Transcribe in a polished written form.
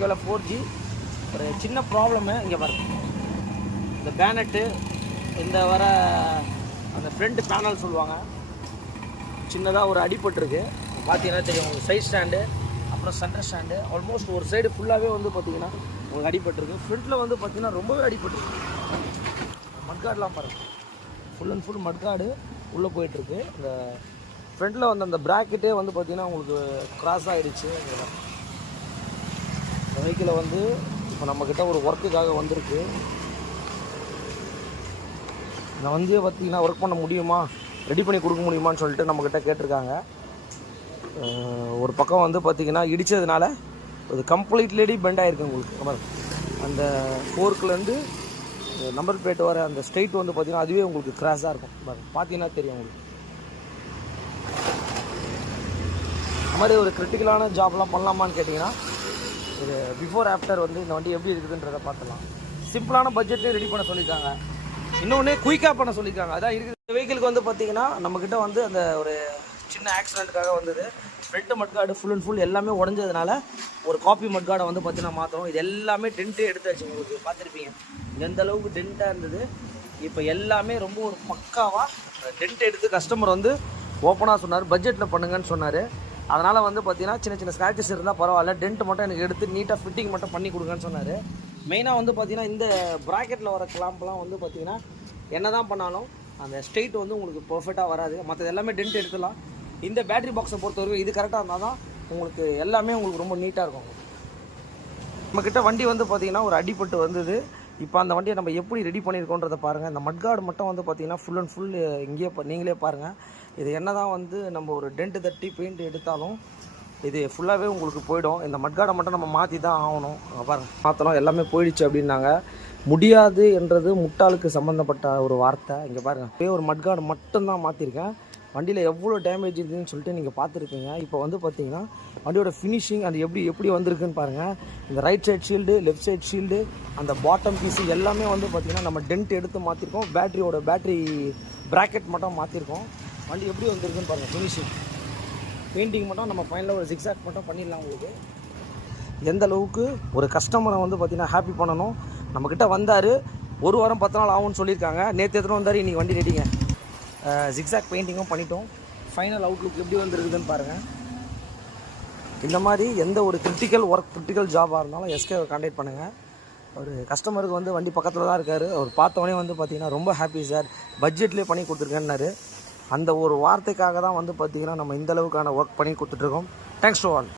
4G ஒரு சின்ன problem இங்கே பாருங்க. இந்த பேனட்டு இந்த வர அந்த ஃப்ரண்ட் பேனல் சொல்லுவாங்க, சின்னதாக ஒரு அடிபட்டுருக்கு. பார்த்தீங்கன்னா தெரியும் உங்களுக்கு. சைட் ஸ்டாண்டு அப்புறம் சென்டர் ஸ்டாண்டு ஆல்மோஸ்ட் ஒரு சைடு ஃபுல்லாகவே வந்து பார்த்தீங்கன்னா உங்களுக்கு அடிபட்டுருக்கு. ஃப்ரண்ட்டில் வந்து பார்த்தீங்கன்னா ரொம்பவே அடிபட்டுருக்கு. மட்கார்டெலாம் பாருங்கள், ஃபுல் அண்ட் ஃபுல் மட்கார்டு உள்ளே போயிட்டுருக்கு. இந்த ஃப்ரண்ட்டில் வந்து அந்த ப்ராக்கெட்டே வந்து பார்த்தீங்கன்னா உங்களுக்கு கிராஸ் ஆகிடுச்சு. இந்த வெஹிக்கிளை வந்து இப்போ நம்மக்கிட்ட ஒரு ஒர்க்குக்காக வந்திருக்கு. நான் வந்து பார்த்தீங்கன்னா ஒர்க் பண்ண முடியுமா, ரெடி பண்ணி கொடுக்க முடியுமான்னு சொல்லிட்டு நம்மக்கிட்ட கேட்டிருக்காங்க. ஒரு பக்கம் வந்து பார்த்திங்கன்னா இடித்ததுனால அது கம்ப்ளீட்லி பெண்ட் ஆகிருக்கு உங்களுக்கு. அந்த ஃபோர்க்லேருந்து நம்பர் பிளேட் வர அந்த ஸ்ட்ரைட் வந்து பார்த்திங்கன்னா அதுவே உங்களுக்கு கிராஸாக இருக்கும். பார்த்தீங்கன்னா தெரியும் உங்களுக்கு. இந்த மாதிரி ஒரு கிரிட்டிக்கலான ஜாப்லாம் பண்ணலாமான்னு கேட்டிங்கன்னா ஒரு பிஃபோர் ஆஃப்டர் வந்து இந்த வண்டி எப்படி இருக்குதுன்றதை பார்த்துலாம். சிம்பிளான பட்ஜெட்லேயே ரெடி பண்ண சொல்லியிருக்காங்க. இன்னொன்று குயிக்காக பண்ண சொல்லியிருக்காங்க. அதான் இருக்குது. இந்த வெஹிக்கிளுக்கு வந்து பார்த்திங்கன்னா நம்மக்கிட்ட வந்து அந்த ஒரு சின்ன ஆக்சிடெண்ட்டுக்காக வந்தது. Front mudguard full and full எல்லாமே உடஞ்சதுனால ஒரு காப்பி மட்கார்டை வந்து பார்த்திங்கன்னா மாற்றணும். இது எல்லாமே டென்ட்டே எடுத்தாச்சு. உங்களுக்கு பார்த்துருப்பீங்க எந்த அளவுக்கு டென்ட்டாக இருந்தது. இப்போ எல்லாமே ரொம்ப ஒரு பக்காவாக டென்ட் எடுத்து கஸ்டமர் வந்து ஓப்பனாக சொன்னார், பட்ஜெட்டில் பண்ணுங்கன்னு சொன்னார். அதனால் வந்து பார்த்திங்கன்னா சின்ன சின்ன ஸ்க்ராச்சஸ் இருந்தால் பரவாயில்ல, டென்ட் மட்டும் எனக்கு எடுத்து நீட்டாக ஃபிட்டிங் மட்டும் பண்ணி கொடுங்கன்னு சொன்னார். மெயினாக வந்து பார்த்திங்கன்னா இந்த ப்ராக்கெட்டில் வர கிளாம்ப்லாம் வந்து பார்த்திங்கன்னா என்ன தான் பண்ணாலும் அந்த ஸ்ட்ரெயிட் வந்து உங்களுக்கு பர்ஃபெக்டாக வராது. மற்றது எல்லாமே டென்ட் எடுத்துலாம். இந்த பேட்டரி பாக்ஸை பொறுத்தவரைக்கும் இது கரெக்டாக இருந்தால் தான் உங்களுக்கு எல்லாமே உங்களுக்கு ரொம்ப நீட்டாக இருக்கும். நம்மக்கிட்ட வண்டி வந்து பார்த்திங்கன்னா ஒரு அடிபட்டு வந்தது. இப்போ அந்த வண்டியை நம்ம எப்படி ரெடி பண்ணியிருக்கோன்றதை பாருங்கள். இந்த மட்கார்டு மட்டும் வந்து பார்த்திங்கன்னா ஃபுல் அண்ட் ஃபுல் இங்கேயே நீங்களே பாருங்கள். இது என்ன தான் வந்து நம்ம ஒரு டென்ட்டு தட்டி பெயிண்ட் எடுத்தாலும் இது ஃபுல்லாகவே உங்களுக்கு போயிடும். இந்த மட்கார்டை மட்டும் நம்ம மாற்றி தான் ஆகணும். பாருங்கள், மாற்றணும், எல்லாமே போயிடுச்சு அப்படின்னாங்க. முடியாது என்றது முட்டாளுக்கு சம்மந்தப்பட்ட ஒரு வார்த்தை. இங்கே பாருங்கள், போய் ஒரு மட்கார்டு மட்டும்தான் மாற்றிருக்கேன். வண்டியில் எவ்வளோ டேமேஜ் இருக்குதுன்னு சொல்லிட்டு நீங்கள் பார்த்துருப்பீங்க. இப்போ வந்து பார்த்தீங்கன்னா வண்டியோட ஃபினிஷிங் அது எப்படி வந்திருக்குன்னு பாருங்கள். இந்த right side shield, left side shield, அந்த பாட்டம் பீஸு எல்லாமே வந்து பார்த்திங்கன்னா நம்ம டென்ட் எடுத்து மாற்றிருக்கோம். பேட்டரி ப்ராக்கெட் மட்டும் மாற்றிருக்கோம். வண்டி எப்படி வந்திருக்குன்னு பாருங்கள். ஃபினிஷிங் பெயிண்டிங் மட்டும் நம்ம ஃபைனலாக ஒரு ஜிக்ஸாக் மட்டும் பண்ணிடலாம். உங்களுக்கு எந்த அளவுக்கு ஒரு கஸ்டமரை வந்து பார்த்திங்கன்னா ஹாப்பி பண்ணணும். நம்மக்கிட்ட வந்தார், 1 வாரம் 10 நாள் ஆகும்னு சொல்லியிருக்காங்க. நேற்று எத்தனை வந்தார், இன்றைக்கி வண்டி ரெடிங்க. ஜிக்ஸாக் பெயிண்டிங்கும் பண்ணிட்டோம். ஃபைனல் அவுட்லுக் எப்படி வந்துருக்குதுன்னு பாருங்கள். இந்த மாதிரி எந்த ஒரு கிரிட்டிக்கல் ஜாபாக இருந்தாலும் எஸ்கே கான்டாக்ட் பண்ணுங்கள். ஒரு கஸ்டமருக்கு வந்து வண்டி பக்கத்தில் தான் இருக்கார். அவர் பார்த்தவொடனே வந்து பார்த்திங்கன்னா ரொம்ப ஹாப்பி சார், பட்ஜெட்லேயே பண்ணி கொடுத்துருக்கேன்னாரு. அந்த ஒரு வார்த்தைக்காக தான் வந்து பார்த்திங்கன்னா நம்ம இந்த அளவுக்கான ஒர்க் பண்ணி கொடுத்துட்ருக்கோம். Thanks to all.